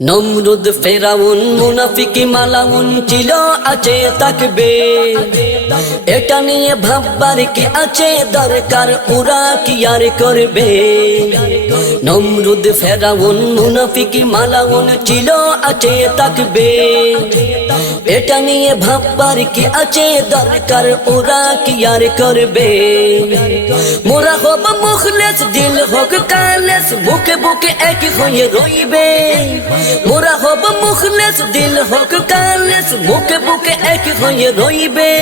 নমরুদ ফেরাউন মুনাফিকি মালাউন ছিল আছে থাকবে, এটা নিয়ে ভাববার কি আছে দরকার, ওরা কি আর করবে। নমরুদ ফেরাউন মুনাফিকি মালাউন ছিল আছে থাকবে, এটা নিয়ে ভাববার কি আছে দরকার, ওরা কি আর করবে। মোরা হব মুখলেস দিল হোক কালেস, বুকে বুকে এক হয়ে রইবে। মোরা হব মুখলেস দিল হোক কালেস, বুকে বুকে এক হয়ে রইবে।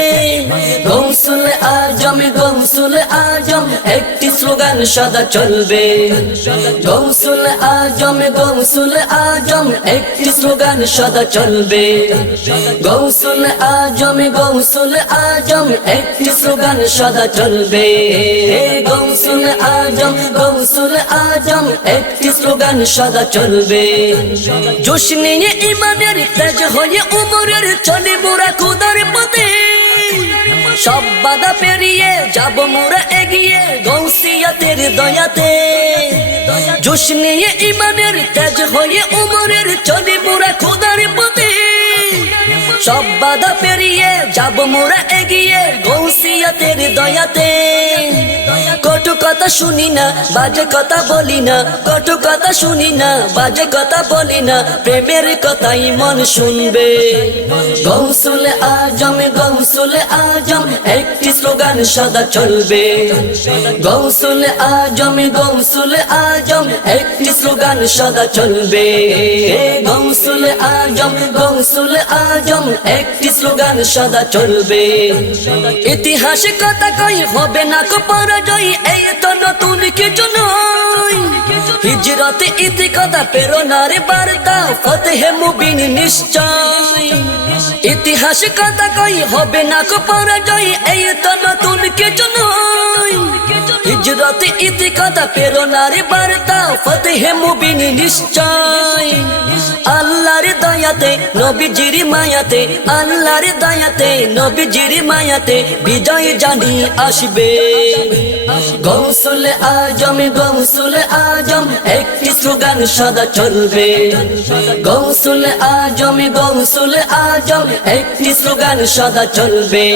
গৌসুল আজম গৌসুল আজম একটি স্লোগান সদা চলবে। গৌসুল আজম গৌসুল আজম একটি স্লোগান সদা চলবে। গৌসুল আজম গৌসুল আজম একটি স্লোগান সদা চলবে। গৌসুল আজম গৌসুল আজম একটি স্লোগান সদা চলবে। জোশ নিয়ে ইমানের তেজ হয়ে উমরের চলে মোরা খোদার পথে, সব বাধা পেরিয়ে যাব মোরা এগিয়ে গৌসিয়াতের দয়াতে। জোশ নিয়ে ইমানের তেজ হয়ে উমরের চলে মোরা খোদার পথে, সব বাধা পেরিয়ে যাব মোরা এগিয়ে গৌসিয়াতের দয়াতে। কটু কথা শুনি না বাজে কথা বলি না, কটু কথা শুনি না বাজে কথা বলি না, প্রেমের কথাই মন শুনবে। গৌসুল আজম গৌসুল আজম একটি স্লোগান সদা চলবে। গৌসুল আজম গৌসুল আজম একটি স্লোগান সদা চলবে। গৌসুল আজম গৌসুল আজম একটি স্লোগান সদা চলবে। ইতিহাস কথা কই হবে না কো পরাজয়, এই তো নতুন কিছু নয়। হিজরতে ইতি কথা প্রেরণার বার্তা, ফতেহে মুবিন নিশ্চয়। ইতিহাস কথা কই হবে না কো পরাজয়, এই তো নতুন কিছু নয়। হিজরতে ইতি কথা প্রেরণার বার্তা, ফতেহে মুবিন নিশ্চয়। আল্লাহর দয়াতে নবীজির মায়াতে, আল্লাহর দয়াতে নবীজির মায়াতে বিজয় জানি আসবে। গৌসুল আজম গৌসুল আজম একটি স্লোগান সদা চলবে। গৌসুল আজম গৌসুল আজম একটি স্লোগান সদা চলবে।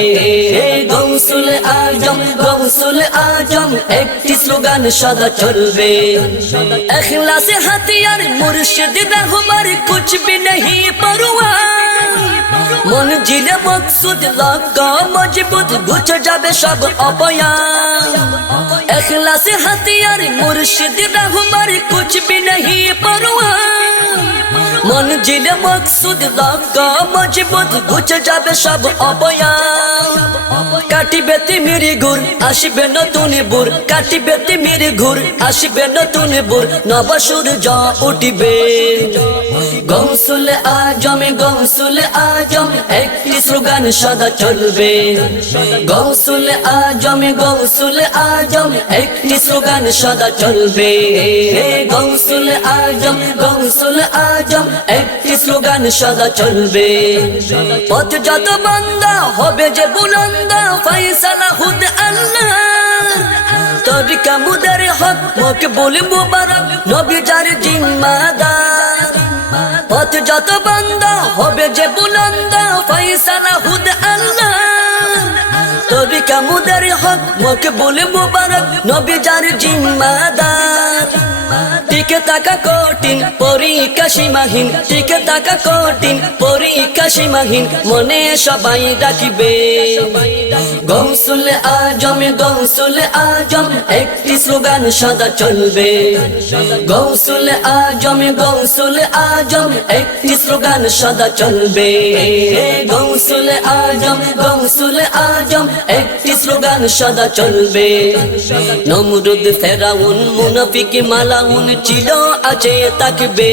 গৌসুল আজম গৌসুল আজম একটি স্লোগান সদা চলবে। ইখলাসে হাতিয়ার মুর্শিদ রাহবার कुछ भी नहीं परवा, मंजिल मकसूद लगा मजबूत बुझ जाबे सब अबयान। इखलास हथियार मुर्शिद रहबर कुछ भी नहीं परवा, मंजिल मकसूद लगा मजबूत बुझ जाबे सब अबयान। কাটিবে তিমির গুর আসিবে নতুন বুর, কাটিবে তিমির ঘুর আসিবে নতুন বুর, নব সূর্য উঠিবে। গৌসুল আজম গৌসুল আজম একটি স্লোগান সদা চলবে। গৌসুল আজম গৌসুল আজম একটি স্লোগান সদা চলবে। গৌসুল আজম গৌসুল আজম একটি স্লোগান সদা চলবে। পথ যত বান্দা হবে যে বুলন্দা, ফয়সালা খুদ আল্লাহ। তরিকা মুদের হক মকবুল মুবারক নবী যার জিম্মাদার। পথ যত বান্দা হবে যে বুলন্দা, ফয়সালা খুদ আল্লাহ। তরিকা মুদের হক মকবুল মুবারক নবী যার জিম্মাদার। টিকে থাকা কঠিন পরীক্ষা সীমাহীন, টিকে থাকা কঠিন পরীক্ষা সীমাহীন, মনে সবাই রাখিবে। গৌসুল আজম গৌসুল আজম একটি স্লোগান সদা চলবে। গৌসুল আজম গৌসুল আজম একটি স্লোগান সদা চলবে। গৌসুল আজম গৌসুল আজম একটি স্লোগান সদা চলবে। নমরুদ ফেরাউন মুনাফিকি মালাউন ছিল আছে থাকবে,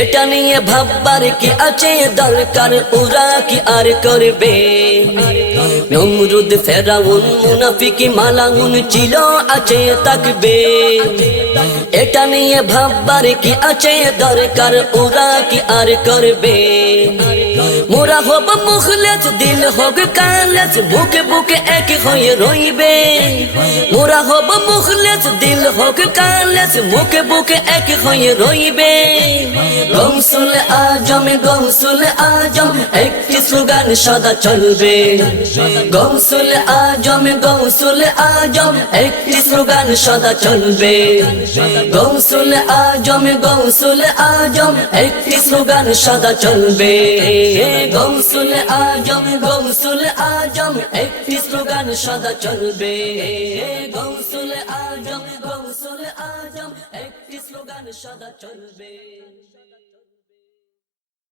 এটা নিয়ে ভাববার কি আছে দরকার, ওরা কি আর করবে। নমরুদ ফেরাউন মুনাফিকি মালাউন ছিল আছে থাকবে, এটা নিয়ে ভাববার কি আছে দরকার, ওরা কি আর করবে। মোরা হব মুখলেস দিল হোক কালেস, বুকে বুকে এক হয়ে রইবে। মোরা হব মুখলেস দিল হোক কালেস, বুকে বুকে এক হয়ে রইবে। গৌসুল আজম গৌসুল আজম একটি স্লোগান সদা চলবে গৌসুল আজম গৌসুল আজম একটি স্লোগান সদা চলবে গৌসুল আজম গৌসুল আজম একটি স্লোগান সদা চলবে গৌসুল আজম গৌসুল আজম একটি স্লোগান সদা চলবে গৌসুল আজম একটি স্লোগান সদা চলবে।